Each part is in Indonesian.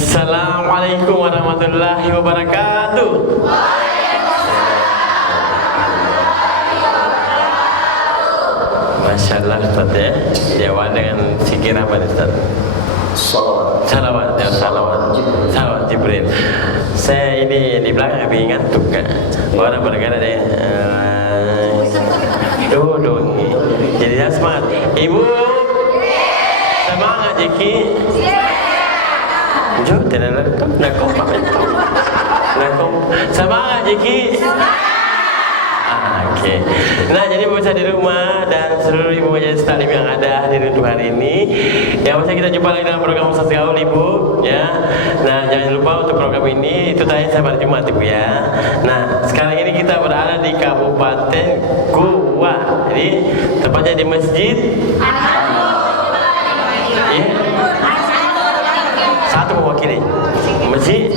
Assalamualaikum warahmatullahi wabarakatuh. Masya Allah Ustaz ya. Jawab dengan zikir apa Ustaz? Salawat ya, salawat Jibril. Saya ini di belakang habis ngantuk kan. Orang berkata deh duduk. Jadi saya semangat. Ibu semangat Jeki. Jom tidak nak kompak. Semangat Jeki. Oke. Nah, jadi pemirsa di rumah dan seluruh ibu majelis taklim yang ada hadir untuk hari ini, ya masih kita jumpa lagi dalam program Ustaz Gaul Ibu, ya. Nah, jangan lupa untuk program ini itu tayang setiap hari Jumat Ibu ya. Nah, sekarang ini kita berada di Kabupaten Goa. Jadi tepatnya di Masjid satu mewakili Masjid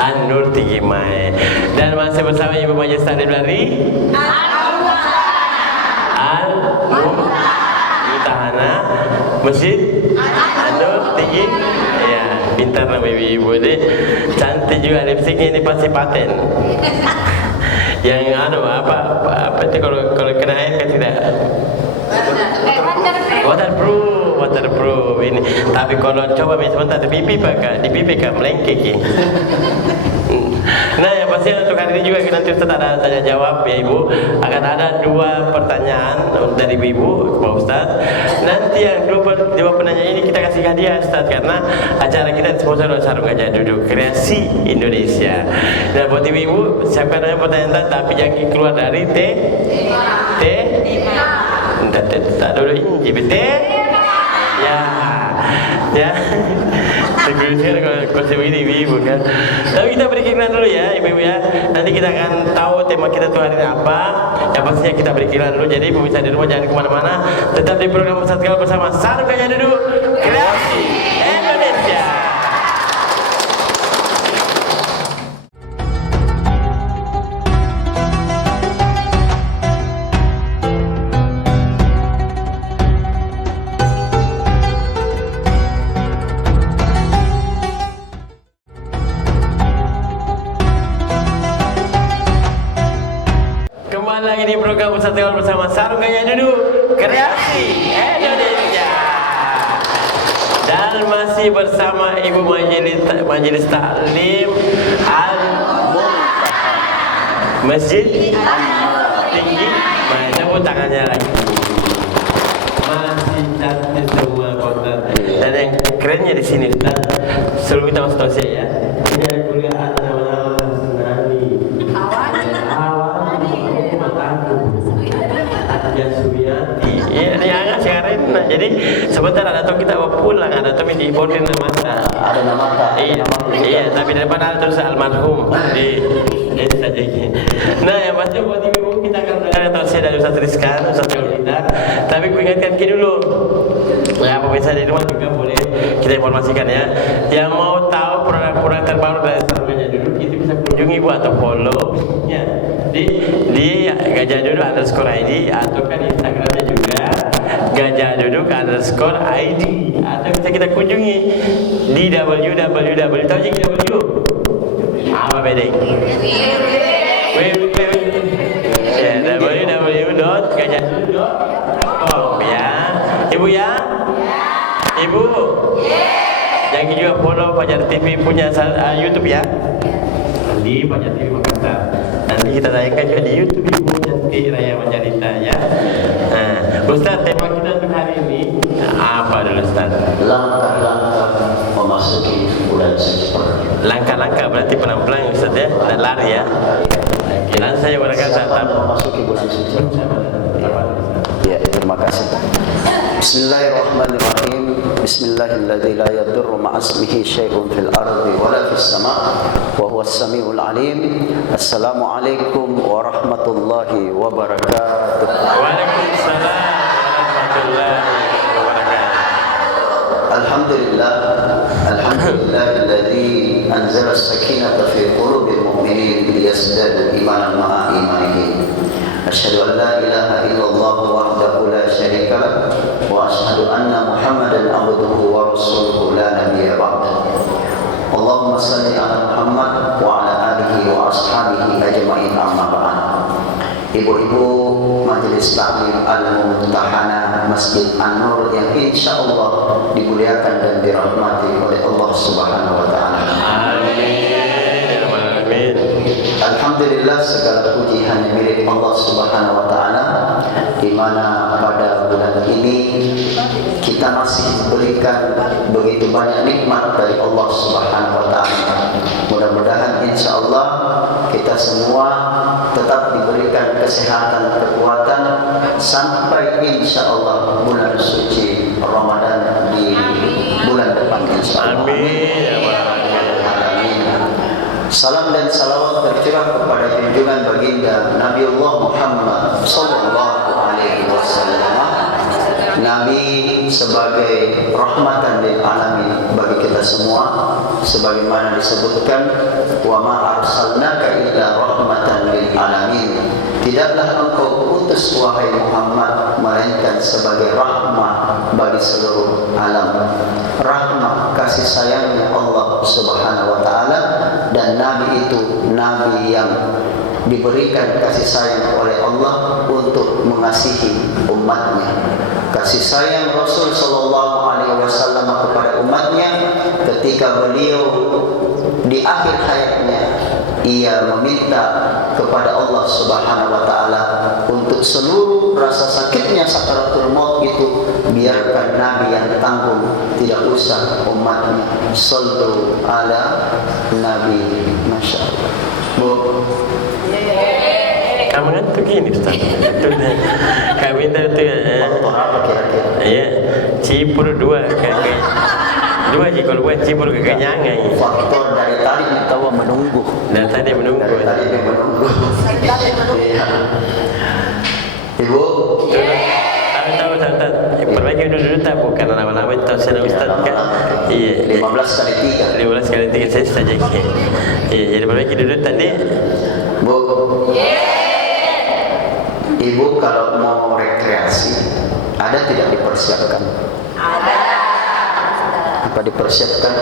An-Nur Tinggi Mai. Dan masih bersama Ibu Majelis Taklim dari Al-Mutahana Masjid An-Nur Tinggi. Ya, pintar nama ibu ini. Cantik juga lipstiknya, ini pasti paten. Yang apa itu kalau kena air kan tidak waterproof ini. Tapi kalau coba sebentar di pipi kan melengkek ini. Nah, yang pasti untuk hari ini juga nanti Ustaz ada tanya jawab ya Ibu. Akan ada 2 pertanyaan dari Ibu Pak Ustaz. Nanti yang dua penanya ini kita kasih hadiah Ustaz, karena acara kita sponsor oleh Sarung Gajah Duduk Kreasi Indonesia. Nah, buat Ibu siapkan aja pertanyaan tapi jangan keluar dari tak dulu ini ya sebenarnya kalau konsep ini ibu kan. Tapi kita beri iklan dulu ya ibu ya. Nanti kita akan tahu tema kita tuh hari ini apa. Yang pastinya kita beri iklan dulu. Jadi pemirsa di rumah jangan kemana-mana. Tetap di program Ustaz Gaul bersama Sarung Gajah Duduk Kreasi Indonesia. Lagi di program Ustaz Gaul bersama Sarung Gajah Duduk Kreasi Indonesia. Dan masih bersama Ibu Majelis Taklim Al-Mutahana Masjid Tinggi. Tepuk tangannya lagi. Masih cantik semua konten. Dan yang kerennya di sini Ustaz, sebelum kita masuk tausiah ya. Ini ada kuliah nama-nama Senani. Iya, sekarang. Nah, jadi sebentar ada tuh kita mau pulang, ada tuh di boarding nama. Ada nama. Iya, tapi di depan ada terus almarhum di saja. Nah, yang pasti buat ibu kita akan mendengar tausiah dari Ustaz Rizkan, Ustaz kita. Tapi ku ingatkan dulu. Ya, pemirsa di rumah juga boleh kita informasikan ya. Yang mau tahu produk-produk terbaru dari Sarung Gajah Duduk itu bisa kunjungi Bu atau follow ya di Gajah Duduk _ID atau kan Instagramnya juga Gajah Duduk _ID, atau bisa kita kunjungi di www. Tahu je W? Apa beda? www.gajahduduk.com ya. Ibu ya? Ibu? Jangan juga follow Fajar TV punya YouTube ya. Di Fajar TV Makassar. Nanti kita tayangkan juga di YouTube Ibu Cantik Raya Manjalita ya. Nah, Ustaz, tema kita untuk hari ini apa dulu Ustaz? Langkah-langkah memasuki bulan suci. Langkah-langkah berarti pelan-pelan Ustaz ya, dan lari ya. Kira saya berkata memasuki bulan suci. Ya, terima kasih. Bismillahirrahmanirrahim. Bismillahilladzi la yadurru ma'a ismihi syai'un fil ardi wala fis sama' wa huwas samiul alim. Assalamualaikum warahmatullahi wabarakatuh. Waalaikumsalam warahmatullahi wabarakatuh. Alhamdulillahilladzi anzala as-sakinata fi qulubil mu'minin liyazdadu imanan ma'a imanihim. Asyhadu an la ilaha illallah wahdahu la syarika lahu wa asyhadu anna Muhammadan abduhu wa rasuluhu la nabiyya ba'dah. Allahumma salli ala Muhammad wa ala alihi wa ashabihi ajma'in, amma ba'd. Ibu-ibu Majelis Taklim Al-Mumtahanah Masjid An-Nur yang insyaallah dimuliakan dan dirahmati oleh Allah Subhanahu wa taala. Amin. Alhamdulillah, segala puji hanya milik Allah Subhanahu wa taala, di mana pada bulan ini kita masih diberikan begitu banyak nikmat dari Allah Subhanahu wa taala. Mudah-mudahan insyaallah kita semua tetap diberikan kesehatan, kekuatan sampai insyaallah bulan suci Ramadan di bulan depan insyaallah. Amin. Salam dan salawat tercurah kepada junjungan baginda Nabiullah Muhammad sallallahu alaihi wasallam. Nabi sebagai rahmatan lil alamin bagi kita semua, sebagaimana disebutkan, wa ma arsalnaka illa rahmatan lil alamin. Tidaklah engkau utus wahai Muhammad melainkan sebagai rahmat bagi seluruh alam. Rahmat, kasih sayangnya Allah Subhanahu wa taala, dan Nabi itu nabi yang diberikan kasih sayang oleh Allah untuk mengasihi umatnya. Kasih sayang Rasul sallallahu alaihi wasallam kepada umatnya ketika beliau di akhir hayatnya ia meminta kepada Allah Subhanahu wa taala untuk seluruh rasa sakitnya sakaratul maut itu biarkan Nabi yang tanggung, tidak usah umatnya. Sallu ala Nabi. Masyaallah. Bu, kamu kan tuh gini Ustaz. Kami itu faktor apa kira-kira? ya cipur dua kakek. Dua sih kalau buat cipur kekenyangan. Faktor dari tadi kita menunggu. Dan tadi menunggu. Dari tadi dia menunggu. Iya. Ibu, tahu Ustaz. Perbaiki dulu tak bukan nama-nama itu saya Ustaz kan. Iya. 15 kali 3. 15 kali 3 saya saja. Iya, jadi perbaiki dulu tadi. Bu. Ibu kalau mau rekreasi, ada tidak dipersiapkan? Ada. Apa dipersiapkan?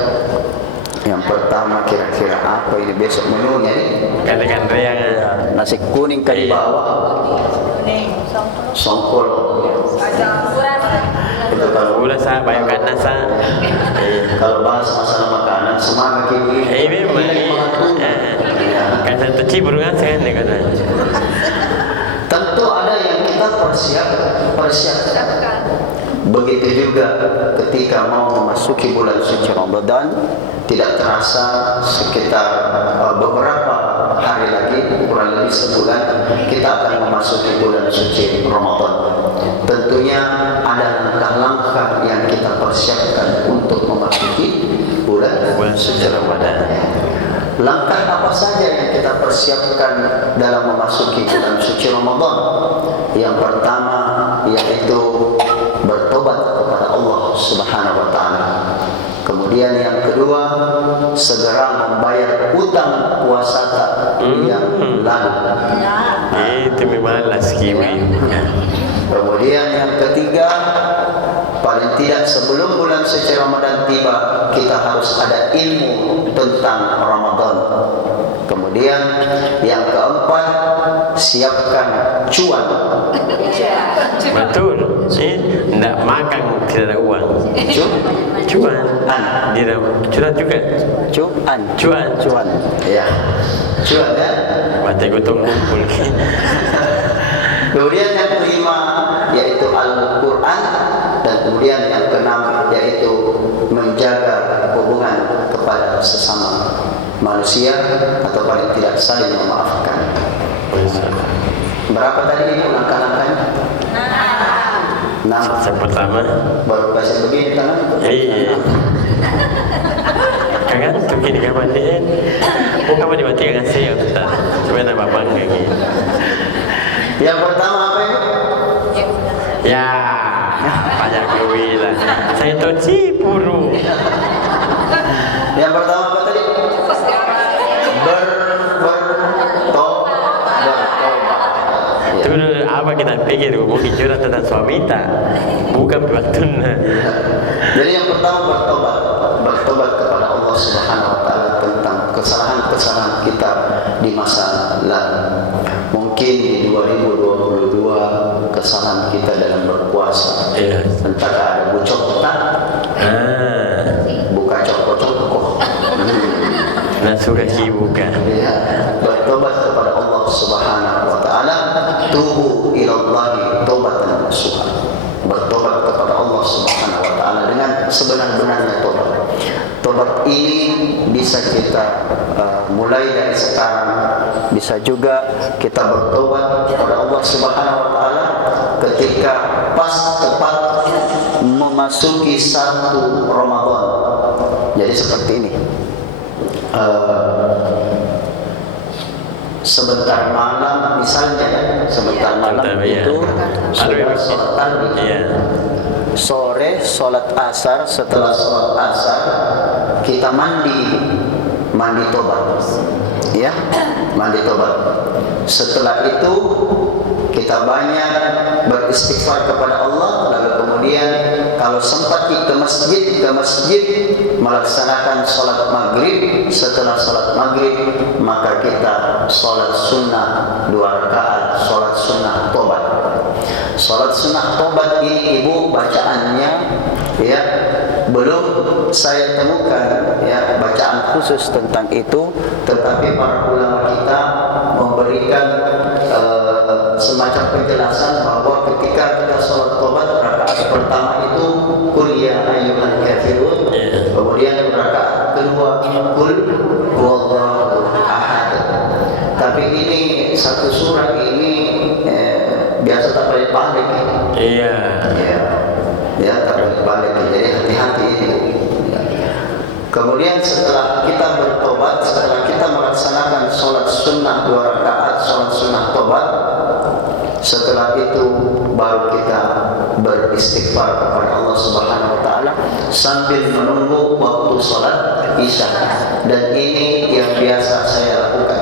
Yang pertama kira-kira apa ini besok menunya nih? Katakan yang Nasi kuning kali bawah. Songkol. Itu kalau gula sa, bayo kan nasa. kalau bahas masalah makanan, semangat ini. Memang. Kan satu cipur kan saya nih kata. Tentu ada yang kita persiapkan. Begitu juga ketika mau memasuki bulan suci Ramadan, tidak terasa sekitar beberapa hari lagi, kurang lebih sebulan, kita akan memasuki bulan suci Ramadan. Tentunya ada langkah-langkah yang kita persiapkan untuk memasuki bulan suci Ramadan. Langkah apa saja yang kita persiapkan dalam memasuki bulan suci Ramadan? Yang pertama yaitu bertobat kepada Allah Subhanahu wa taala. Kemudian yang kedua, segera membayar utang puasa yang lalu. Itu memang laskiwi. Kemudian yang ketiga, paling tidak sebelum bulan suci Ramadan tiba, kita harus ada ilmu tentang Ramadan. Kemudian yang keempat, siapkan cuan. Betul. Tidak makan tidak ada uang. Cuan. Tidak curhat juga. Cuan. Ya. Cuan ya. Mati gotong kumpul. Kemudian yang kelima yaitu Al-Quran, dan kemudian yang keenam yaitu menjaga hubungan kepada sesama manusia atau paling tidak saling memaafkan. Berapa tadi ini langkah-langkahnya? 6. Yang pertama Baru kasih begini tangan. iya. Kangen tuh gini kapan dia? Bukan mau dimatikan saya Ustaz. Cuma nama bangga gitu. Yang pertama apa itu? Ya, banyak kewilan. Saya tuh cipuru. Yang pertama apa tadi? Bertobat. Itu apa pertama kita pikir mungkin curhat tentang suami tak, bukan waktunya. Jadi yang pertama bertobat kepada Allah Subhanahu Wa Taala tentang kesalahan-kesalahan kita di masa lalu. Mungkin di 2022 kesalahan kita dalam berpuasa. Iya. Entah ada bucok tak? Buka coko-coko. Nah suka bukan. Ya, bertobat kepada Allah Subhanahu Wa Taala, tubu ilallahi taubatan nasuha. Bertobat kepada Allah Subhanahu Wa Taala dengan sebenar-benarnya tobat. Tobat ini bisa kita mulai dari sekarang, bisa juga kita bertobat kepada Allah Subhanahu Wa Taala ketika pas tepat memasuki 1 Ramadan. Jadi seperti ini. Sebentar malam misalnya, sebentar malam itu sudah sholat tarawih. Sore sholat asar, setelah sholat asar kita mandi tobat, ya, mandi tobat. Setelah itu kita banyak beristighfar kepada Allah, lalu kemudian kalau sempat ke masjid melaksanakan sholat maghrib. Setelah sholat maghrib maka kita sholat sunnah 2 rakaat, sholat sunnah tobat. Sholat sunnah tobat ini ibu bacaannya, ya, belum saya temukan ya bacaan khusus tentang itu, tetapi para ulama kita memberikan semacam penjelasan bahwa ketika kita sholat tobat, rakaat pertama itu qul ya ayyuhal kafirun, kemudian rakaat kedua qul huwallahu ahad. Tapi ini satu surah ini biasa tak balik-balik. Iya. Ya, tak balik-balik. Jadi hati-hati ini. Kemudian setelah kita bertobat, setelah kita melaksanakan sholat sunnah 2 rakaat, sholat sunnah tobat, setelah itu baru kita beristighfar kepada Allah Subhanahu Wa Taala sambil menunggu waktu sholat isya. Dan ini yang biasa saya lakukan.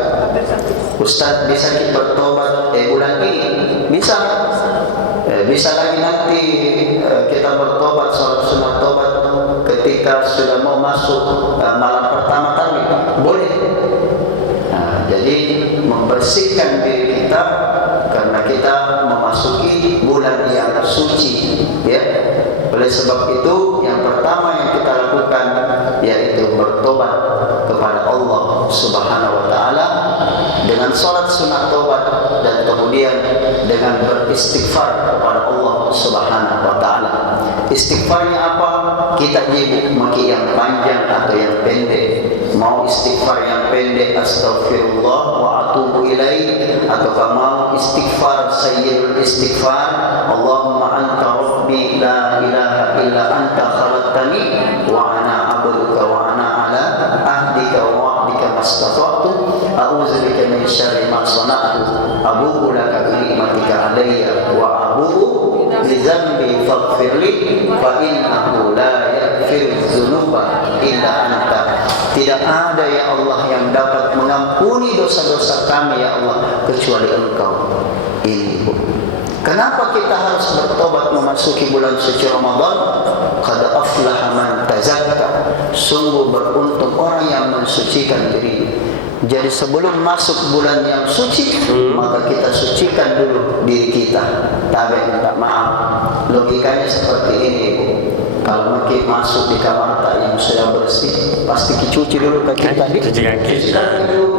Ustaz, bisa kita bertobat bulan ini? Bisa. Bisa lagi nanti kita bertobat sholat sunnah tobat ketika sudah mau masuk malam pertama tadi, boleh. Jadi membersihkan diri kita karena kita memasuki bulan yang suci, ya. Oleh sebab itu yang pertama yang kita lakukan yaitu bertobat kepada Allah Subhanahu Wa Taala dengan sholat sunnah tobat dan kemudian dengan beristighfar kepada Allah Subhanahu Wa Taala. Istighfarnya apa? Kita jibuk maki yang panjang atau yang pendek. Mau istighfar yang pendek, astaghfirullah wa atubu ilaih, atau mau istighfar sayyidul istighfar, Allahumma anta rabbi la ilaha illa anta khalaqtani wa ana abduka wa ana ala ahdika wa wa'dika mastata'tu a'udzu bika min syarri ma sana'tu abu'u laka bi ni'matika alayya wa abu'u bi dzambi faghfirli fa innahu la yaghfiru dzunuba illa anta. Tidak ada ya Allah yang dapat mengampuni dosa-dosa kami ya Allah kecuali Engkau. Ini Bu. Kenapa kita harus bertobat memasuki bulan suci Ramadan? Qad aflaha man tazakka. Sungguh beruntung orang yang mensucikan dirinya. Jadi sebelum masuk bulan yang suci, maka kita sucikan dulu diri kita. Tabe minta maaf. Logikanya seperti ini Bu. Kalau makin masuk di kamar tak yang sudah bersih, pasti dicuci dulu kaki tadi. Cuci kaki.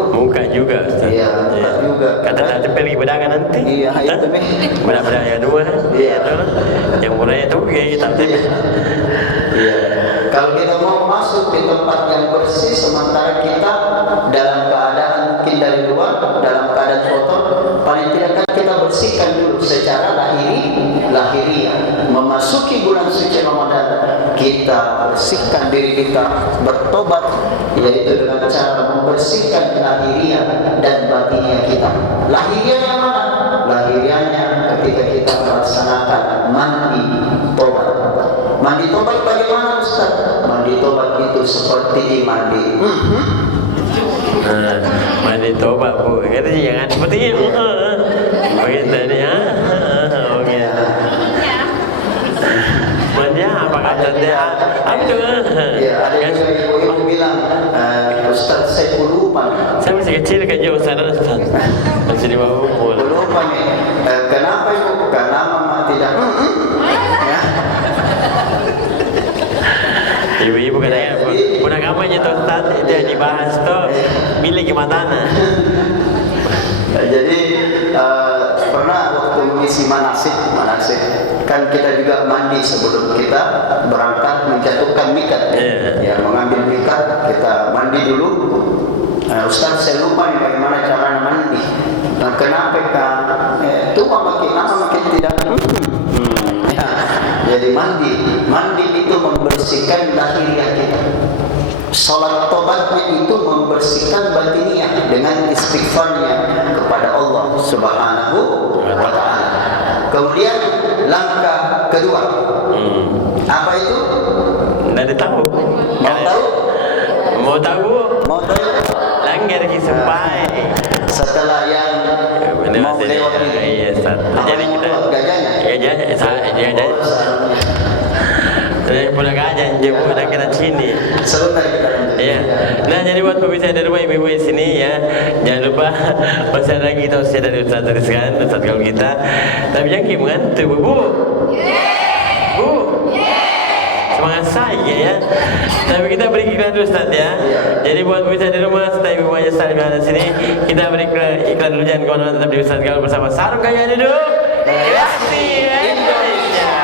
Muka juga. Iya, muka juga. Kata tadi pergi bedangan nanti. Iya, itu nih. Bedak-bedak yang 2. Iya. Yang mulai itu kayak kita. Iya. Kalau kita mau masuk di tempat yang bersih, sementara kita dalam keadaan mungkin dari luar, dalam keadaan kotor, paling tidak kan kita bersihkan dulu secara lahiriah. Memasuki bulan suci Ramadan, kita bersihkan diri kita, bertobat, yaitu dengan cara membersihkan lahiriah dan batinnya kita. Lahiriahnya mana? Lahiriahnya ketika kita melaksanakan mandi tobat. Mandi tobat bagaimana Ustaz? Mandi tobat itu seperti mandi. Mandi tobat Bu, kata jangan seperti itu. Begitu ya. Aku juga. Ya, ada juga ibu-ibu bilang, Ustaz saya lupa. Saya masih kecil kan jauh sana Ustaz. Masih di bawah umur. Lupa nih. Kenapa ibu? Karena mama tidak. Ya. Ibu-ibu katanya, budak kampanye tuh Ustaz, itu yang dibahas tuh milik gimana? Jadi pernah waktu mengisi manasik kan kita juga mandi sebelum kita berangkat menjatuhkan mikat. Ya, mengambil mikat kita mandi dulu. Ustaz saya lupa nih bagaimana cara mandi. Kenapa tua makin tidak. Ya, jadi mandi itu membersihkan lahiriah kita. Salat tobatnya itu membersihkan batiniah dengan istighfarnya kepada Allah Subhanahu wa ta'ala. Kemudian langkah kedua. Apa itu? Tidak tahu. Mau tahu? Langgar sampai setelah yang mau lewat ini. Iya, jadi kita gajahnya. Pulang aja, jemput udah kita sini. Sebentar kita lanjut. Iya. Nah, jadi buat pemirsa dari rumah ibu-ibu di sini ya, jangan lupa masih ada lagi tausiah dari Ustaz Rizkan, Ustaz Gaul kita. Tapi jangan gimana tuh, Bu? Bu? Semangat saya ya. Tapi kita beri iklan dulu Ustaz ya. Jadi buat pemirsa di rumah, serta ibu aja Ustaz yang ada sini, kita beri iklan dulu, jangan kemana-mana, tetap di Ustaz Gaul bersama Sarung Kaya Duduk. Kreasi Indonesia.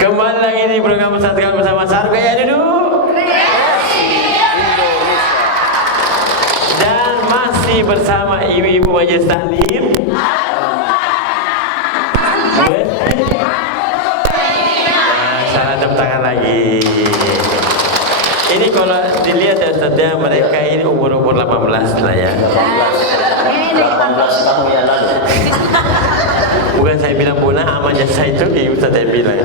Kembali lagi di program Ustaz Gaul bersama Sarung Kaya Duduk. Dan masih bersama ibu-ibu majelis taklim. Salah tepuk tangan lagi. Ini kalau dilihat ya Ustaz ya, mereka ini umur-umur 18 lah ya. 18 tahun yang lalu. Bukan saya bilang punah, amannya saya itu di Ustaz yang bilang.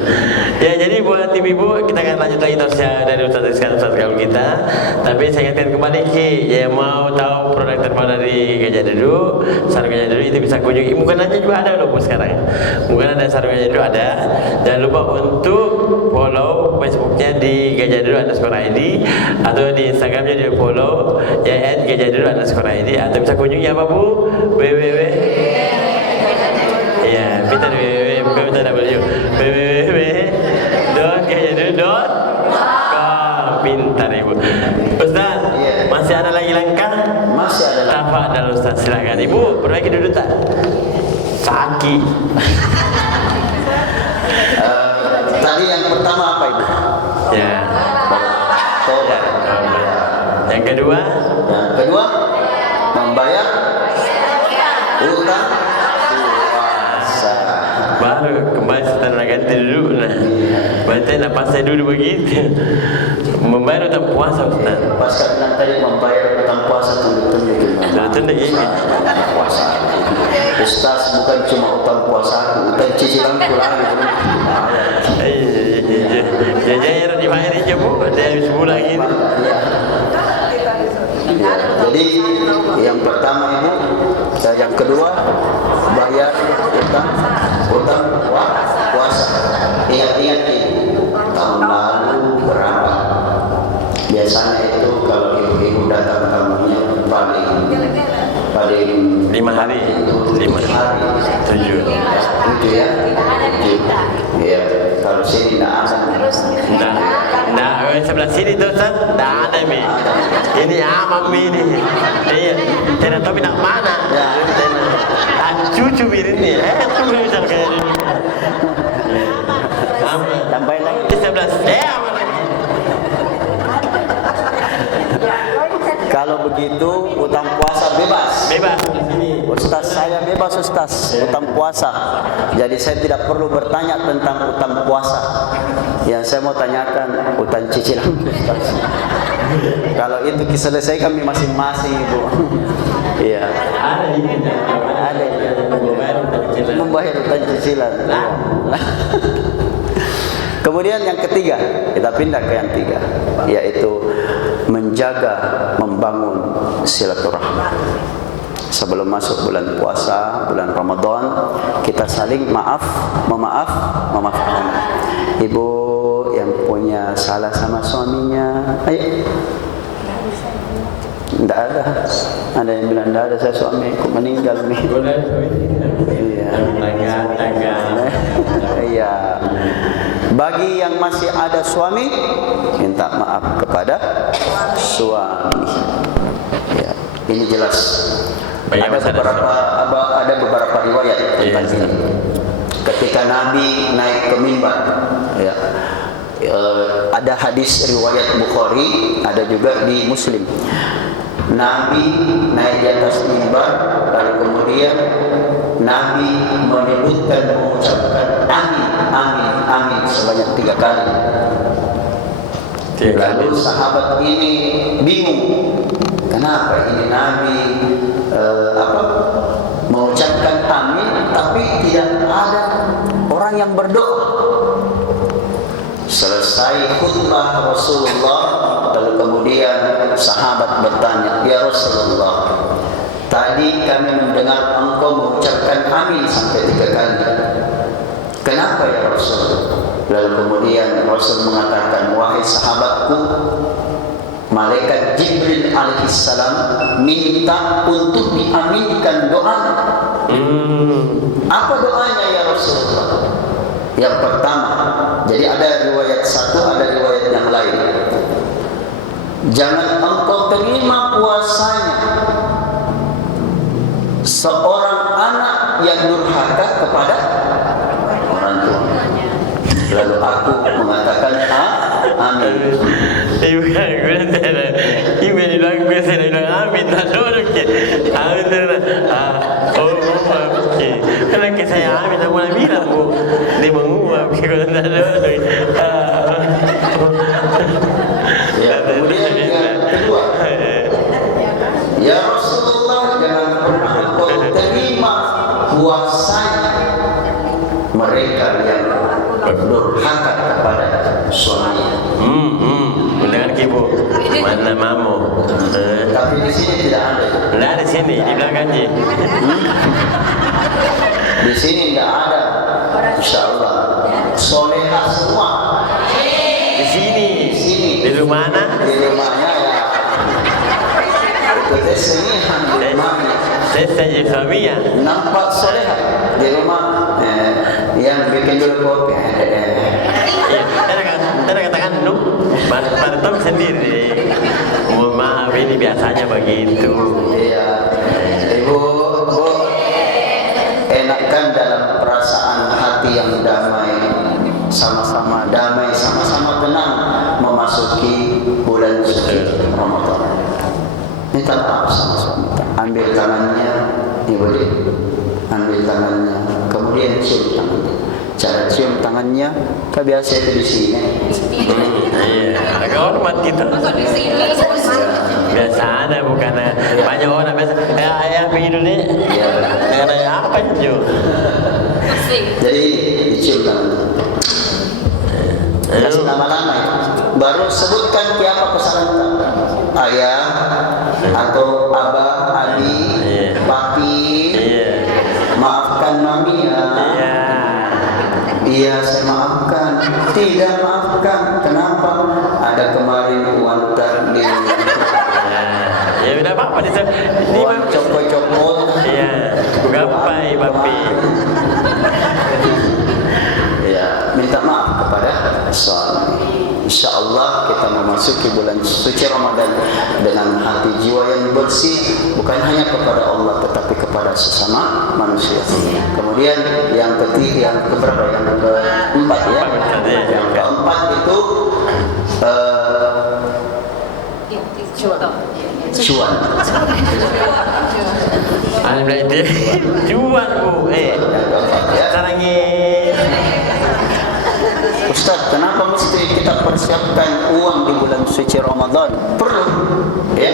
Ya, jadi buat ibu-ibu kita akan lanjut lagi tausiah dari Ustaz Rizkan, Ustaz Gaul kita. Tapi saya ingatkan kembali Ki, ya mau tahu produk terbaru dari Gajah Duduk, Sarung Gajah Duduk itu bisa kunjungi. Bukan aja juga ada loh sekarang. Bukan ada Sarung Gajah Duduk ada. Jangan lupa untuk follow Facebooknya di Gajah Duduk _ID atau di Instagramnya di follow ya @gajahDuduk_ID atau bisa kunjungi apa Bu? www. Ya, kita di bukan kita www.gajahDuduk.com. Pintar Ibu. Ustaz, masih ada lagi langkah? Masih ada. Tafadhal Ustaz, silakan. Ibu, perbaiki duduk tak? Saki. Tadi yang pertama apa Ibu? Ya. Tobat. Yang kedua? Yang kedua membayar utang puasa. Baru kembali setelah ganti duduk nah. Berarti lepas saya duduk begitu. Membayar utang puasa Ustaz. Pas bilang tadi membayar utang puasa tunda-tunda gimana? Tunda gini. Puasa. Ustaz bukan cuma utang puasa, utang cicilan pulang gitu. Ya jangan dibayar aja Bu, dia habis bulan ini. Ya, jadi yang pertama Ibu, yang kedua bayar utang puasa. Ingat-ingat Ibu, tahun lalu berapa? Biasanya itu kalau ibu-ibu datang tamunya paling 5 hari. 7 ya. Iya, kalau sini tidak ada. Nah, sebelah sini tuh Ustaz, tidak ada Mi. Ini amam ini. Iya, tidak tahu nak mana. Cucu ini. Tuh bisa kayak ini. Tambah lagi. Di sebelah. Kalau begitu utang puasa bebas. Bebas. Ustaz saya bebas Ustaz utang puasa. Jadi saya tidak perlu bertanya tentang utang puasa. Yang saya mau tanyakan utang cicilan Ustaz. Kalau itu diselesaikan masing-masing Ibu. Iya. Ada ini. Ada. bayar utang cicilan. Kemudian yang ketiga, kita pindah ke yang tiga, yaitu menjaga, membangun silaturahmi. Sebelum masuk bulan puasa, bulan Ramadan, kita saling memaafkan. Ibu yang punya salah sama suaminya, ayo. Tidak ada. Ada yang bilang tidak ada, saya suamiku meninggal nih. Iya. Iya. Bagi yang masih ada suami, minta maaf kepada suami. Ya, ini jelas. Ada beberapa riwayat tentang ini. Ketika Nabi naik ke mimbar, ya, ada hadis riwayat Bukhari, ada juga di Muslim. Nabi naik di atas mimbar, lalu kemudian Nabi mengucapkan amin, amin, amin sebanyak 3 kali. Lalu sahabat ini bingung, kenapa ini Nabi mengucapkan amin tapi tidak ada orang yang berdoa. Selesai khutbah Rasulullah, lalu kemudian sahabat bertanya, ya Rasulullah, tadi kami mendengar engkau mengucapkan amin sampai 3 kali. Kenapa ya Rasul? Lalu kemudian Rasul mengatakan, wahai sahabatku, malaikat Jibril alaihissalam minta untuk diaminkan doa. Apa doanya ya Rasulullah? Yang pertama, jadi ada riwayat satu, ada riwayat yang lain. Jangan engkau terima puasanya seorang anak yang durhaka kepada orang tua. Lalu aku mengatakan amin. Ibu bilang gue saya bilang amin, tak dorong ke amin terus. Karena saya amin, aku nak bilang bu, dia menguap kalau tak dorong. Ya, kemudian yang kedua, ya Rasulullah, jangan pernah engkau terima puasanya mereka yang durhaka kepada suami. Mendengar ibu, mana mamu? Tapi di sini tidak ada. Nah di sini, di belakang je. Di sini tidak ada. Insya Allah, solehah semua. Di sini. Di rumah mana? Di rumahnya ya. Itu tesnya di rumahnya. Saya saja suaminya. Nampak solehah di rumah. Yang bikin dulu kopi. Saya katakan Bartok sendiri. Mohon maaf, ini biasanya begitu. Iya. Ibu, enakkan dalam perasaan hati yang damai, sama-sama damai, sama-sama tenang memasuki bulan suci Ramadan. Minta maaf sama suami. Ambil tangannya, ibu, ambil tangannya, kemudian cium tangannya. Cara cium tangannya, kan biasa itu di sini. Iya, agak hormat kita. Biasa ada, bukan banyak orang biasa. Ayah pergi dulu nih. Ada apa itu? Jadi dicium tangannya. Kasih nama-nama ya. Baru sebutkan siapa pesanan ayah atau abah, adik, papi. Maafkan mami ya. Iya, saya maafkan. Tidak maafkan. Kenapa? Ada kemarin uang terdiri. Ya tidak apa-apa di sana. Uang copot-copot. Iya, gapai papi. Ya, minta maaf kepada suami. InsyaAllah kita memasuki bulan suci Ramadan dengan hati jiwa yang bersih, bukan hanya kepada Allah tetapi kepada sesama manusia. Kemudian yang ketiga, yang keberapa? Yang keempat ya. Yang keempat itu cuan. Alhamdulillah cuan bu. Sarangin. Ustaz, kenapa mesti kita persiapkan uang di bulan suci Ramadan? Perlu, ya,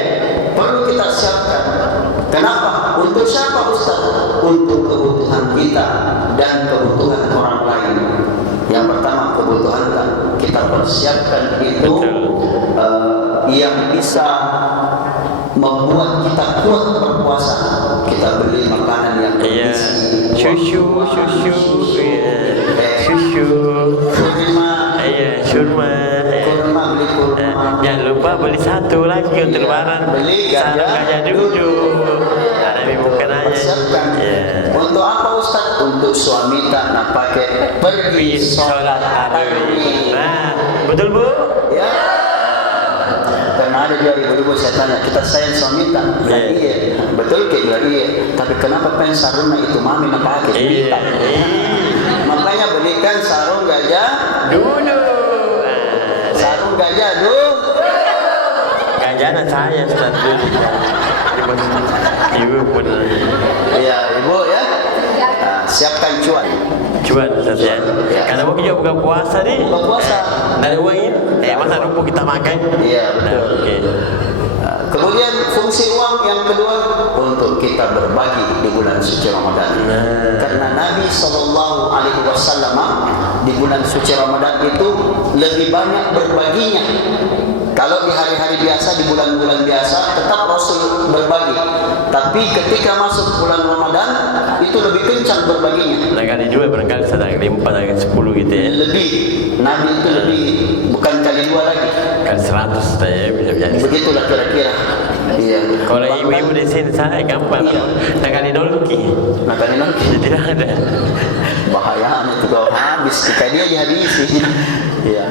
perlu kita siapkan. Kenapa? Untuk siapa Ustaz? Untuk kebutuhan kita dan kebutuhan orang lain. Yang pertama kebutuhan kita persiapkan itu yang bisa membuat kita kuat berpuasa. Kita beli makanan yang bergizi, susu, kurma, beli kurma. jangan lupa beli satu lagi untuk lebaran. Beli gajah duduk. Ada bukan aja. Untuk apa Ustaz? Untuk suami tak nak pakai pergi sholat tarawih. Nah, betul Bu? Ya. Karena ada juga ibu-ibu saya tanya, kita sayang suami tak? Iya. Betul ke? Iya. Tapi kenapa pengen sarungnya itu mami nak pakai? Iya. Makanya belikan sarung gajah dulu. Sarung gajah dulu. Gajahnya saya Ustaz dulu. Ibu pun. Iya, ibu ya. Siapkan cuan Ustaz ya. Karena mau kita buka puasa nih. Buka puasa. Dari uangnya. Masa rumput kita makan? Iya, betul. Oke. Kemudian fungsi uang yang kedua untuk kita berbagi di bulan suci Ramadan. Karena Nabi SAW di bulan suci Ramadan itu lebih banyak berbaginya. Kalau di hari-hari biasa, di bulan-bulan biasa, tetap Rasul berbagi. Tapi ketika masuk bulan Ramadan, itu lebih kencang berbaginya. Nah kali dua barangkali sedang 5, sedang 10 gitu ya. Lebih, Nabi itu lebih, bukan kali 2 lagi. Kali 100 saya bisa jadi. Begitulah kira-kira. Iya. Kalau ibu-ibu di sini saya gampang. Iya. Nah kali nolki. Tidak ada. Bahaya itu kalau habis, jika dia dihabisi. Iya.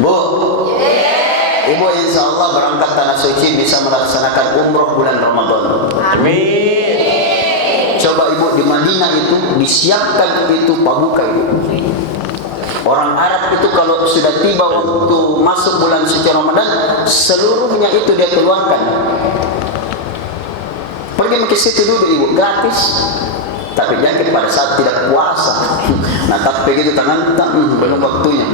Bu. Ibu insya Allah berangkat tanah suci bisa melaksanakan umroh bulan Ramadan. Amin. Coba ibu di Madinah itu disiapkan itu pabuka itu. Orang Arab itu kalau sudah tiba waktu masuk bulan suci Ramadan, seluruhnya itu dia keluarkan. Pergi ke situ dulu ibu, gratis. Tapi jangan pada saat tidak puasa. Nah, tapi begitu tangan belum waktunya.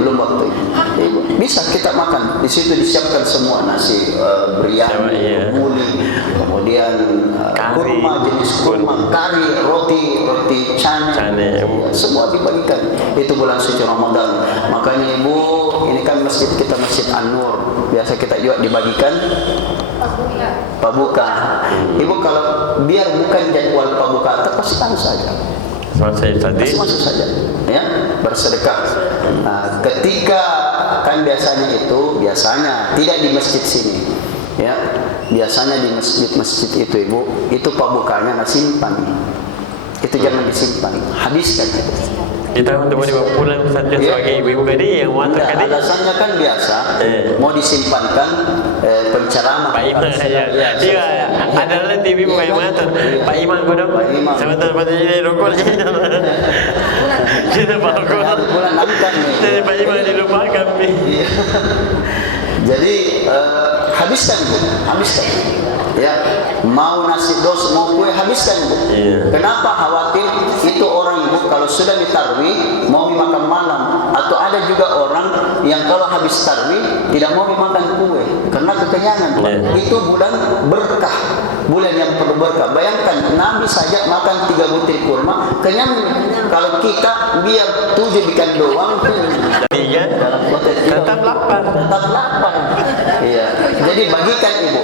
Bisa kita makan. Di situ disiapkan semua nasi, biryani, buli, kemudian kurma, jenis kurma, kari, roti cane. Semua dibagikan. Itu bulan suci Ramadan. Makanya ibu, ini kan masjid kita Masjid An-Nur. Biasa kita juga dibagikan pabuka. Ibu kalau biar bukan jadwal pabuka, terpaksa saja. Masuk saja, ya bersedekah. Nah, ketika kan biasanya tidak di masjid sini, ya biasanya di masjid itu ibu, itu pabukanya nggak simpan, itu jangan disimpan, habiskan itu. Kita untuk mau dibawa pulang saja sebagai ibu-ibu tadi yang wanita tadi. Alasannya kan biasa, mau disimpankan penceramah. Pak Iman iya. Ada nanti ibu kayak mana? Pak Iman kodok. Sebentar pada jadi rokok aja. Kita bawa bulan nonton nih. Jadi Pak Iman dilupakan nih. Jadi habiskan bu, ya mau nasi dos mau kue habiskan bu. Kenapa khawatir? Itu orang ibu kalau sudah ditarwi mau dimakan malam, atau ada juga orang yang kalau habis tarwi tidak mau dimakan kue karena kekenyangan. Itu bulan berkah, bulan yang penuh berkah. Bayangkan Nabi saja makan 3 butir kurma kenyang. Kalau kita biar 7 ikan doang, tetap lapar. Iya. Jadi bagikan ibu.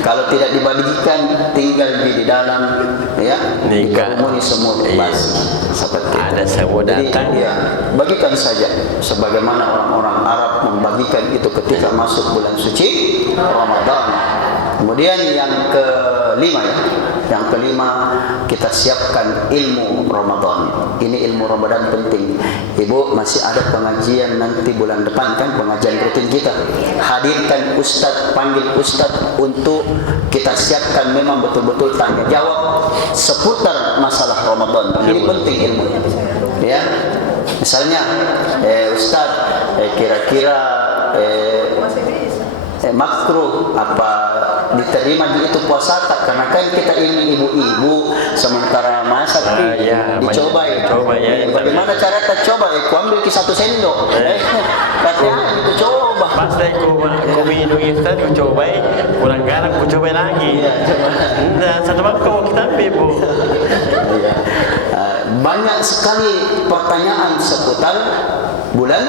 Kalau tidak dibagikan, tinggal di dalam, ya. Nikah. Semua seperti ada semua datang. Jadi, ya, bagikan saja. Sebagaimana orang-orang Arab membagikan itu ketika masuk bulan suci Ramadan. Kemudian yang kelima ya. Yang kelima, kita siapkan ilmu Ramadan. Ini ilmu Ramadan penting. Ibu, masih ada pengajian nanti bulan depan kan, pengajian rutin kita. Hadirkan ustadz, panggil ustadz untuk kita siapkan memang betul-betul tanya jawab seputar masalah Ramadan. Ini penting ilmu. Ya. Misalnya, ustadz, kira-kira makruh apa diterima di itu puasa tak? Karena kan kita ini ibu-ibu sementara masak dicoba ya. Bagaimana cara kita coba ya? Ku ambil ke 1 sendok. Katanya itu coba. Pas saya ku minum itu ku coba kurang garam ku coba ambil lagi. Nah, satu waktu mau kita ambil, Bu. Iya. Banyak sekali pertanyaan seputar bulan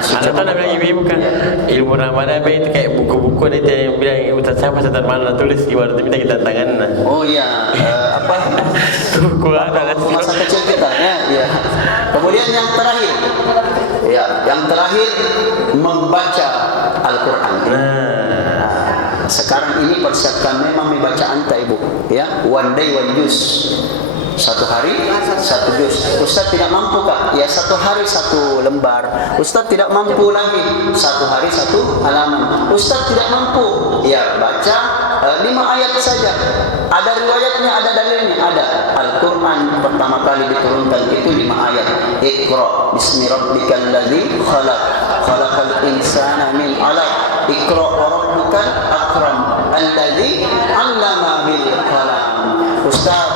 suci. Ada tuh nak bilang ibu kan ilmu Ramadan itu kayak buku-buku itu yang bilang Ustaz siapa Ustaz mana tulis ibarat minta kita tangan. Oh iya, apa? Buku ada Masa kecil kita ya. Kemudian yang terakhir, ya, yang terakhir membaca Al-Quran. Sekarang ini persiapkan memang membaca anta ibu, ya, one day one juz. Satu hari satu juz. Ustaz tidak mampu kak? Ya satu hari satu lembar. Ustaz tidak mampu lagi. Satu hari satu halaman. Ustaz tidak mampu. Ya baca 5 ayat saja. Ada riwayatnya, ada dalilnya, ada. Al-Quran pertama kali diturunkan itu 5 ayat. Iqra bismi rabbikal ladzi khalaq. Khalaqal insana min 'alaq. Iqra wa rabbukal akram. Alladzi 'allama bil qalam. Ustaz,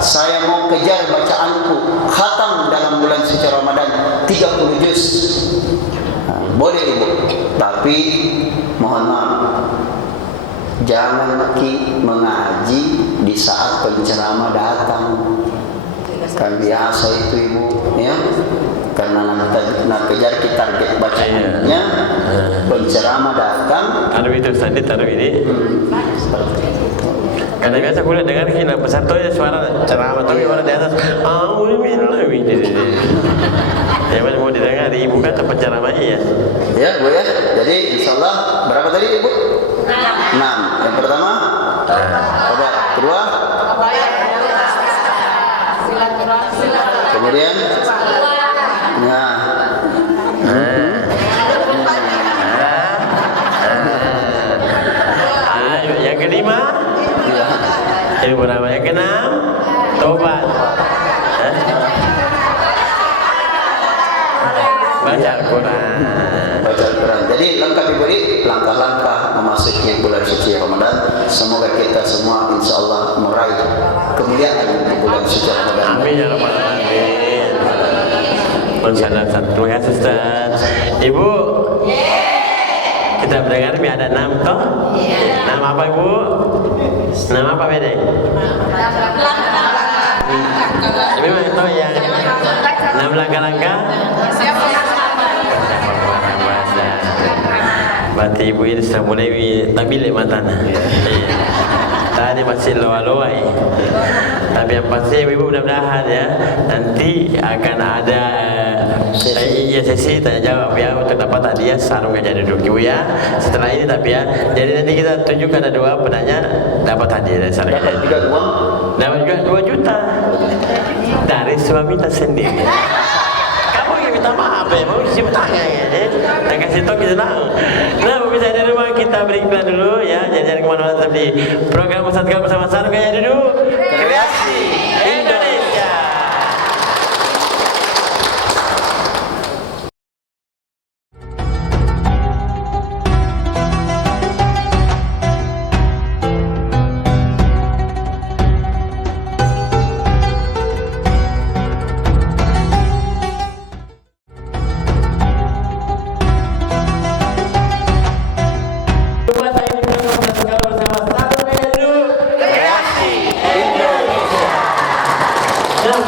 saya mau kejar bacaanku khatam dalam bulan suci Ramadan 30 juz. Boleh ibu, tapi mohon maaf, jangan mengaji di saat penceramah datang. Kan biasa itu ibu, ya. Karena nak kejar kita target bacaannya, penceramah datang. Taruh itu tadi, taruh ini. Karena biasa kuliah dengar kena besar tuh ya suara ceramah tapi orang di atas ya mas mau didengar ibu kata penceramahnya ya. Ya bu ya. Jadi insyaallah berapa tadi ibu? 6. Yang pertama obat, kedua kemudian yang kelima ilmu Ramadan, yang keenam tobat, baca Al-Quran. Jadi lengkap ibu ini langkah-langkah memasuki bulan suci Ramadan. Semoga kita semua insyaallah meraih kemuliaan di bulan suci Ramadan. Amin ya rabbal alamin. Terima kasih Ustaz. Ibu, kita mendengar ada 6 toh? Nama apa ibu? Nama apa beda? Ini memang itu yang 6 langkah-langkah. Berarti ibu ini sudah mulai tabilik matanya. Tadi masih loa-loai. Tapi yang pasti ibu mudah-mudahan ya nanti akan ada sesi tanya jawab ya untuk dapat hadiah sarung gajah duduk ibu ya. Setelah ini tapi ya, jadi nanti kita tunjukkan ada 2 penanya dapat hadiah dari sarung gajah. Dapat juga 2 juta dari suami kita sendiri. Kamu yang minta maaf ya, mau isi tangan ya. Dan kasih tahu kita tahu. Nah, bisa di rumah kita beri iklan dulu ya. Jangan kemana-mana tetap di program Ustaz Kal bersama Sarung Gajah Duduk Kreasi Indonesia.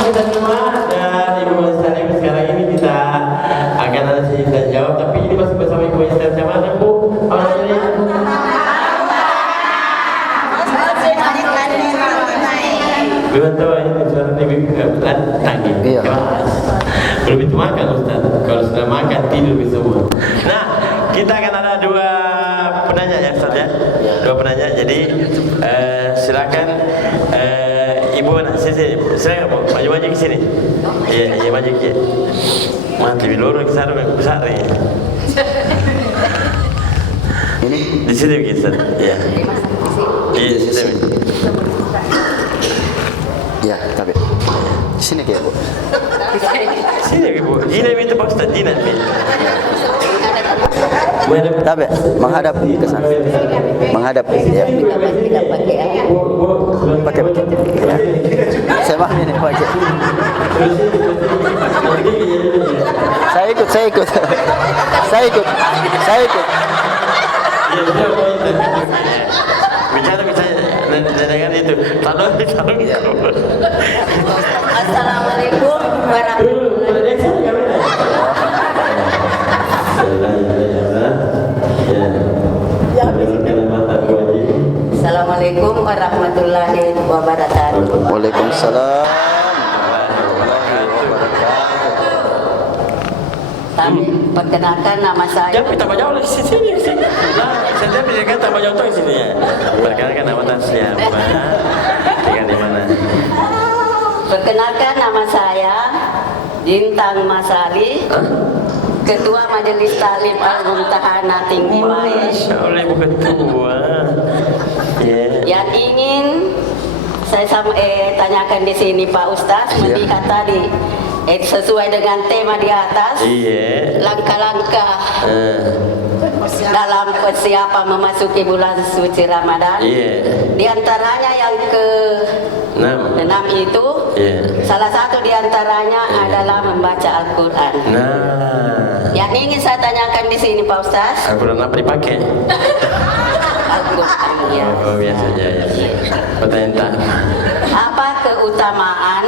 Kita semua dan Ibu Ustazah sekarang ini kita akan ada sesi dan jawab, tapi ini masih bersama Ibu Ustazah mana Bu? Belum tahu ini suara ibu tadi. Iya. Belum itu makan Ustaz. Kalau sudah makan tidur semua. Nah, kita akan ada 2 penanya ya Ustaz ya. 2 penanya. Jadi silakan Ibu nak sini, saya maju ke sini. Iya, maju ke. Mati loro ke sana besar ni. Ini di sini kita. Ya. Di sini. Ya, tapi sini ke Bu. Sini ke Bu. Ini itu Pak Ustaz Dina ni. Tapi menghadap ke sana. Menghadap ya. Pakai. Ya. Saya mah ini pakai. Saya ikut. sarungku. Assalamualaikum warahmatullahi Assalamualaikum warahmatullahi wabarakatuh. Waalaikumsalam. Kami perkenalkan nama saya. Jangan minta jauh lagi sini. Nah, saya bisa kata jauh tuh di sini ya. Perkenalkan nama tak siapa? Tinggal di mana? Perkenalkan nama saya Bintang Masali, Ketua Majelis Talim Al-Muntahanah Tinggi Mae. Masya Allah, ibu ketua. Yang ingin saya tanyakan di sini Pak Ustaz, melihat tadi sesuai dengan tema di atas, langkah-langkah dalam persiapan memasuki bulan suci Ramadan. Di antaranya yang ke-6 itu, salah satu di antaranya adalah membaca Al-Quran. Yang ingin saya tanyakan di sini Pak Ustaz, Al-Quran apa dipakai? Al-Quran ya. Oh biasa ya. Pertanyaan. Apa keutamaan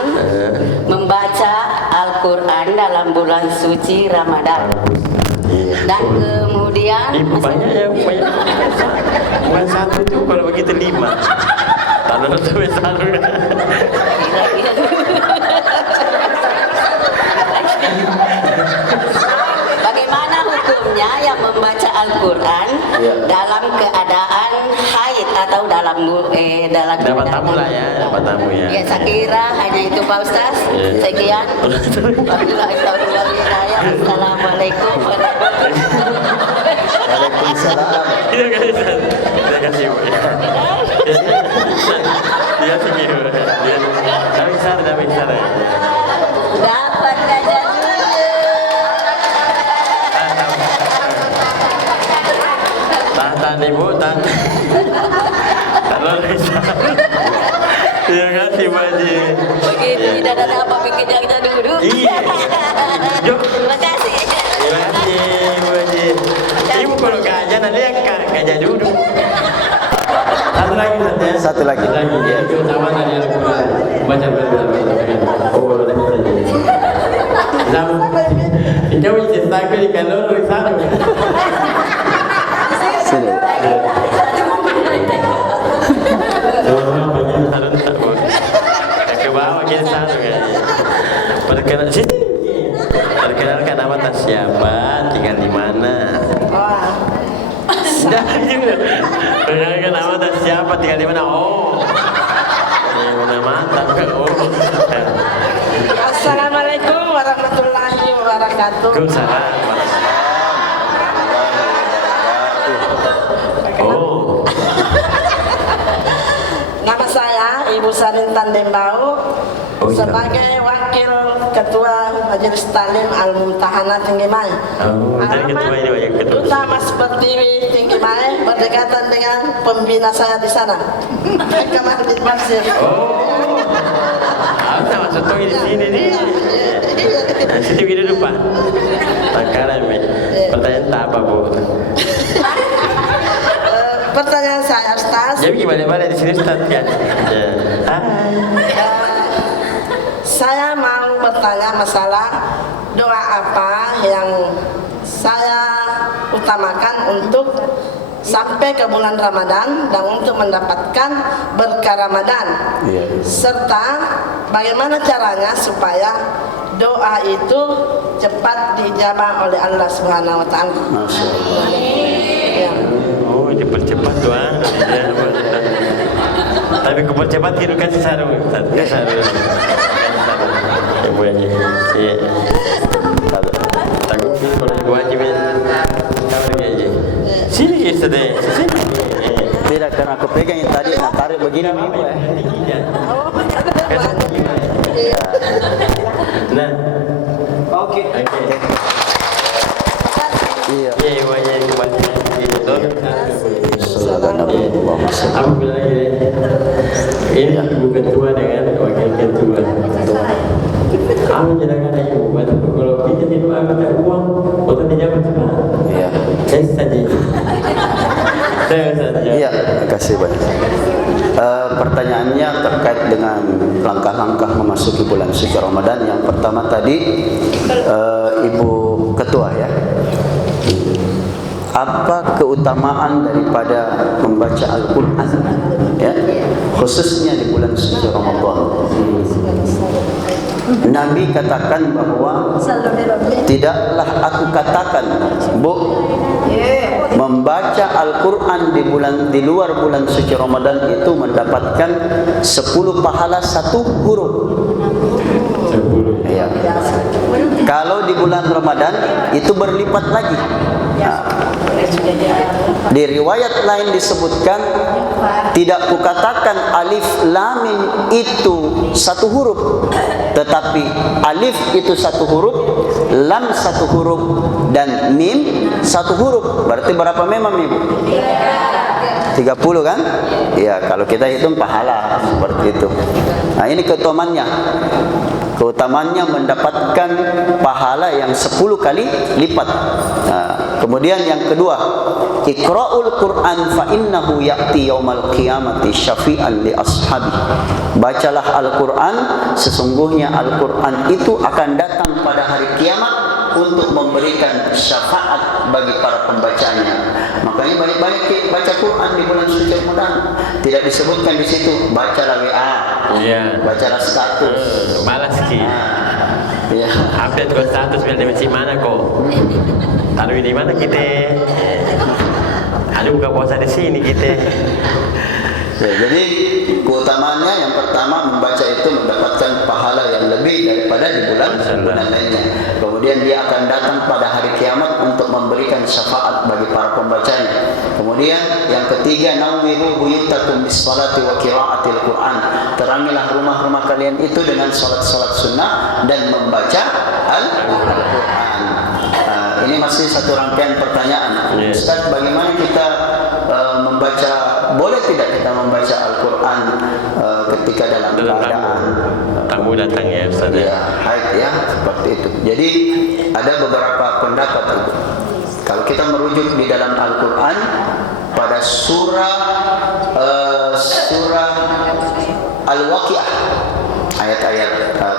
membaca Al-Quran dalam bulan suci Ramadan? Dan kemudian banyak ya, bukan satu itu, kalau begitu 5. Tanah itu satu. Bagaimana hukumnya yang membaca Al-Quran dalam keadaan haid atau dalam dapat tamu lah ya, dapat tamu ya. Ya, saya kira hanya itu Pak Ustaz. Sekian. Assalamualaikum warahmatullahi wabarakatuh. Waalaikumsalam. Terima kasih Bu. Dia tinggi Bu. Dah bisa. Dapat aja dulu. Tahan Ibu, tahan. Kalau bisa. Terima kasih Bu Haji. Begitu tidak ada apa bikinnya kita dulu. Iya. Terima kasih. Terima kasih Bu Haji. Ibu kalau gajah nanti yang gajah duduk. Satu lagi. Itu sama tadi Al-Quran. Baca. Oh, lagi saja. Ikaw ceritakan di kalor sana. Sini. Ke bawah kita sana kan. Perkenalkan nama tak siapa, tinggal di mana? Perkenalkan nama tak siapa, tinggal di mana? Oh, di mana mantap kan? Oh. Assalamualaikum warahmatullahi wabarakatuh. Waalaikumsalam. Oh. Nama saya Ibu Sarintan Dembau, sebagai Wakil Ketua Majelis Talim Al-Muntahanah Tinggi Mae. Dari ketua ini Wakil Ketua. Duta Mas Pertiwi Tinggi Mae berdekatan dengan pembina saya di sana. Kamardin Basir. Oh. Apa maksud tuh di sini nih? Situ gini dulu Pak. Takaran nih. Pertanyaan tak apa Bu? Pertanyaan saya Ustaz. Jadi gimana di sini Ustaz kan? Ya. Saya mau bertanya masalah doa apa yang saya utamakan untuk sampai ke bulan Ramadan dan untuk mendapatkan berkah Ramadan. Serta bagaimana caranya supaya doa itu cepat dijabah oleh Allah Subhanahu wa taala. Ya. Oh, dipercepat doa. Ya, tapi kepercepat kita kasih sarung, kasih sarung. Ibu aja. Iya. Takut kalau ibu aja tahu aja. Sini kita deh, sini. Tidak, karena aku pegang yang tadi, nak tarik begini nih. Nah, oke. Iya. Iya, ibu aja kembali. Itu. Sallallahu Aku bilang ini ibu ketua dengan wakil ketua. Aku jelaskan aja ibu, kalau kita tidak ada uang, untuk dijawab cepat. Iya. Saya saja. Iya, terima kasih banyak. Pertanyaannya terkait dengan langkah-langkah memasuki bulan suci Ramadan. Yang pertama tadi Ibu Ketua ya, apa keutamaan daripada membaca Al-Quran ya, khususnya di bulan suci Ramadan? Nabi katakan bahwa tidaklah aku katakan, Bu, membaca Al-Quran di luar bulan suci Ramadan itu mendapatkan 10 pahala 1 huruf. Ya. Kalau di bulan Ramadan itu berlipat lagi. Nah, di riwayat lain disebutkan, tidak kukatakan alif lam mim itu 1 huruf, tetapi alif itu 1 huruf, lam 1 huruf, dan mim 1 huruf. Berarti berapa memang Ibu? 30 kan? Ya, kalau kita hitung pahala seperti itu. Nah, ini keutamaannya. Keutamaannya mendapatkan pahala yang 10 kali lipat. Nah, kemudian yang kedua, Iqra'ul Qur'an fa innahu ya'ti yaumal qiyamati syafi'an li ashabi. Bacalah Al-Quran, sesungguhnya Al-Quran itu akan datang pada hari kiamat untuk memberikan syafaat bagi para pembacanya. Makanya banyak-banyak baca Quran di bulan suci Ramadan. Tidak disebutkan di situ bacalah WA, bacalah status. Malas ki. Ya. Update kau status biar di mana kok? Aduh di mana kita? Aduh buka puasa di sini kita. Ya, jadi keutamaannya yang pertama, membaca itu mendapatkan pahala yang lebih daripada di bulan lainnya. Kemudian dia akan datang pada hari kiamat untuk memberikan syafaat bagi para pembacanya. Kemudian yang ketiga, nawwiru buyutakum bis salati wa qiraatil Quran. Terangilah rumah-rumah kalian itu dengan salat-salat sunnah dan membaca Al-Quran. Ini masih satu rangkaian pertanyaan. Ustaz, bagaimana kita membaca, boleh tidak kita membaca Al-Quran ketika dalam keadaan tamu datang ya Ustaz? Ya, haid ya, seperti itu. Jadi ada beberapa pendapat itu. Kalau kita merujuk di dalam Al-Quran pada surah Al-Waqiah, ayat-ayat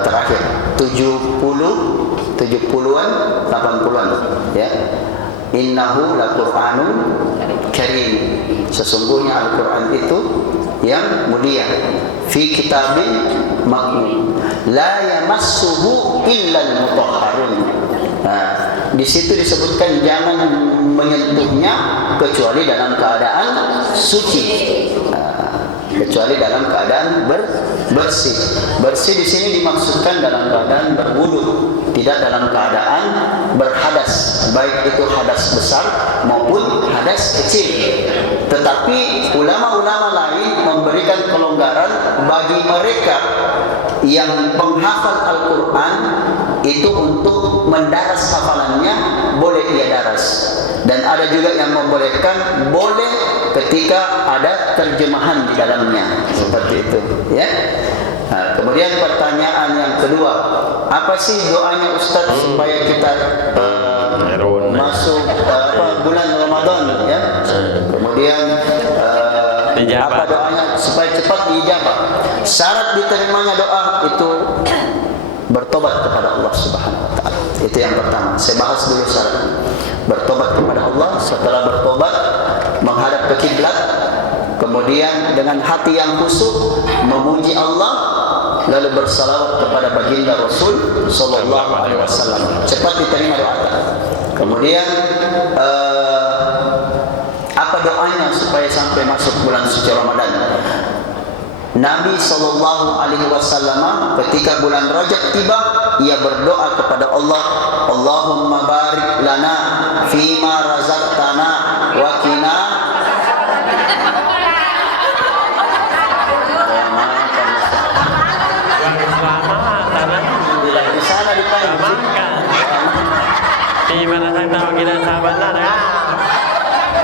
terakhir 70-an 80-an ya. Innahu laqur'anun karim. Sesungguhnya Al-Quran itu yang mulia. Fi kitabin maknun la yamassuhu illal mutahharun. Nah, di situ disebutkan jangan menyentuhnya kecuali dalam keadaan suci. Kecuali dalam keadaan bersih. Bersih di sini dimaksudkan dalam keadaan berwudu, tidak dalam keadaan berhadas, baik itu hadas besar maupun hadas kecil. Tetapi ulama-ulama lain memberikan kelonggaran bagi mereka yang penghafal Al-Quran itu untuk mendaras hafalannya, boleh ia daras. Dan ada juga yang membolehkan boleh ketika ada terjemahan di dalamnya, seperti itu ya. Nah, kemudian pertanyaan yang kedua, apa sih doanya Ustaz supaya kita masuk bulan Ramadan ya? Kemudian apa doanya supaya cepat diijabah? Syarat diterimanya doa itu bertobat kepada Allah Subhanahu wa taala. Itu yang pertama. Saya bahas dulu syaratnya. Bertobat kepada Allah, setelah bertobat menghadap ke kiblat, kemudian dengan hati yang khusyuk memuji Allah, lalu bersalawat kepada baginda Rasul sallallahu alaihi wasallam. Cepat diterima doa. Kemudian apa doanya supaya sampai masuk bulan suci Ramadan? Nabi sallallahu alaihi wasallam ketika bulan Rajab tiba, ia berdoa kepada Allah, Allahumma barik lana fima razaqtana wa qina di sana dipanggil fima razaqtana wa qina sahabatlah ya.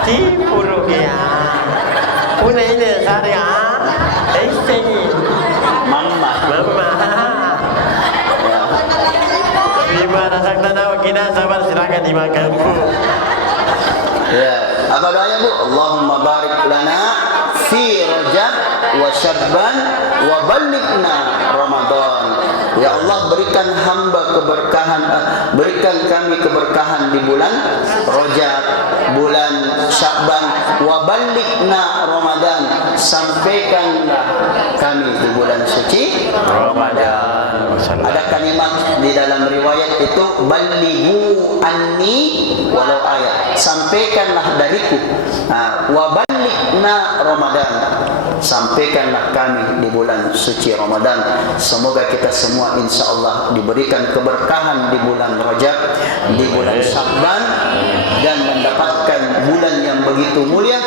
Cipuru ya. Una ini saya Mama. Lima rasak tanah kita sabar silakan dimakan Bu. Ya, apa doanya Bu? Allahumma barik lana fi Rajab wa syabban wa ballighna Ramadan. Ya Allah, berikan hamba keberkahan, berikan kami keberkahan di bulan Rajab, bulan Sya'ban, wa ballighna Ramadan, sampaikanlah kami di bulan suci Ramadan. Ada kalimat di dalam riwayat itu, ballighu anni walau ayat, sampaikanlah dariku. Wa ballighna Ramadan, sampaikanlah kami di bulan suci Ramadan. Semoga kita semua insya Allah diberikan keberkahan di bulan Rajab, di bulan Sya'ban, dan mendapatkan bulan yang begitu mulia,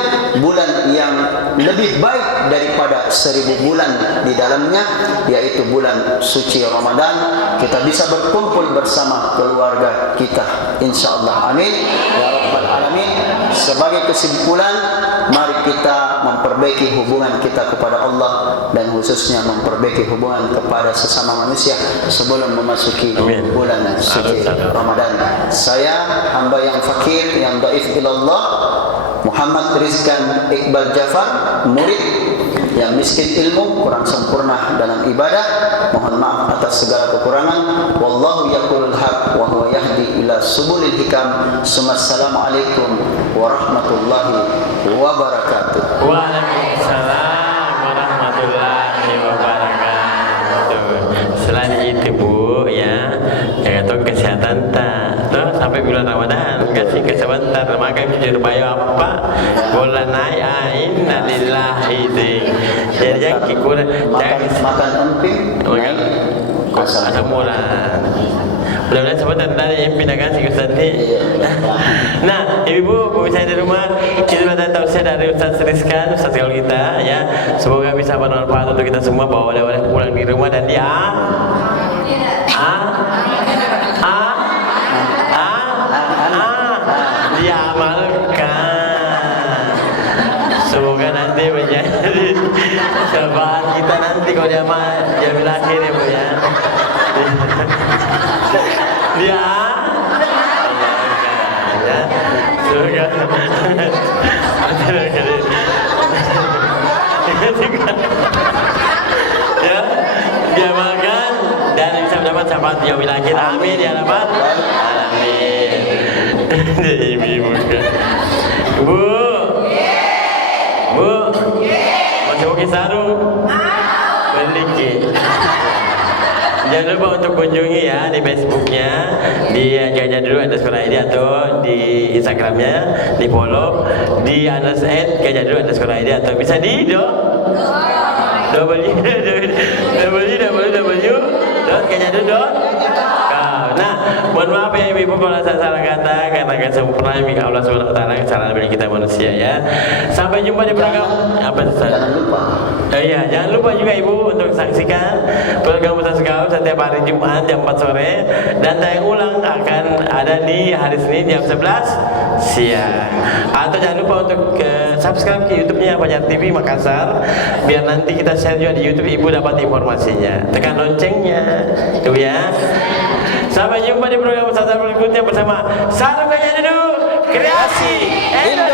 bulan yang lebih baik daripada 1000 bulan di dalamnya, yaitu bulan suci Ramadan. Kita bisa berkumpul bersama keluarga kita insya Allah. Amin ya rabbal alamin. Sebagai kesimpulan, mari kita memperbaiki hubungan kita kepada Allah, dan khususnya memperbaiki hubungan kepada sesama manusia sebelum memasuki bulan suci Ramadan. Saya hamba yang fakir, yang dhaif ilallah, Muhammad Rizkan Iqbal Jafar, murid yang miskin ilmu, kurang sempurna dalam ibadah. Mohon maaf atas segala kekurangan. Wallahu yaqulul haq wa huwa yahdi ila subulil hikam. Assalamualaikum warahmatullahi wabarakatuh. Waalaikumsalam warahmatullahi wabarakatuh. Selain itu Bu, ya, jaga tuh kesehatan tuh sampai bulan Ramadan, kasih kesebentar, maka jujur bayo apa bulan naik innalillahi itu. Jadi jangan kurang, makan emping, makan asam urat. Mudah-mudahan sebentar dari MP dah kasih Ustaz ni. Nah, ibu-ibu, pemirsa di rumah, kita sudah tahu saya dari Ustaz Rizkan, Ustaz gaul kita, ya. Semoga bisa bermanfaat untuk kita semua, bawa oleh-oleh pulang di rumah dan diamalkan. Semoga nanti menjadi syafaat kita nanti kalau jamil akhir ya Bu ya. Dia semoga ya diamalkan dan bisa mendapat syafaat jamil akhir. Amin ya rabbal alamin. Ibu masih mau sarung beli. Jangan lupa untuk kunjungi ya di Facebooknya, di Jajan Dulu _ID atau di Instagramnya, di follow di _Jajan_ID atau bisa di www.jajandu.com. Nah, mohon maaf ya ibu-ibu kalau saya salah kata, karena kesempurnaan milik Allah Subhanahu wa taala, kesalahan milik kita manusia ya. Sampai jumpa di program jangan lupa. Iya, jangan lupa juga ibu untuk saksikan program Ustaz Gaul setiap hari Jumat jam 4 sore, dan tayang ulang akan ada di hari Senin jam 11 siang. Atau jangan lupa untuk subscribe ke YouTube-nya Fajar TV Makassar, biar nanti kita share juga di YouTube, ibu dapat informasinya. Tekan loncengnya, tuh ya. Sampai jumpa di program Ustaz berikutnya bersama Sarung Gajah Dulu Kreasi Indonesia.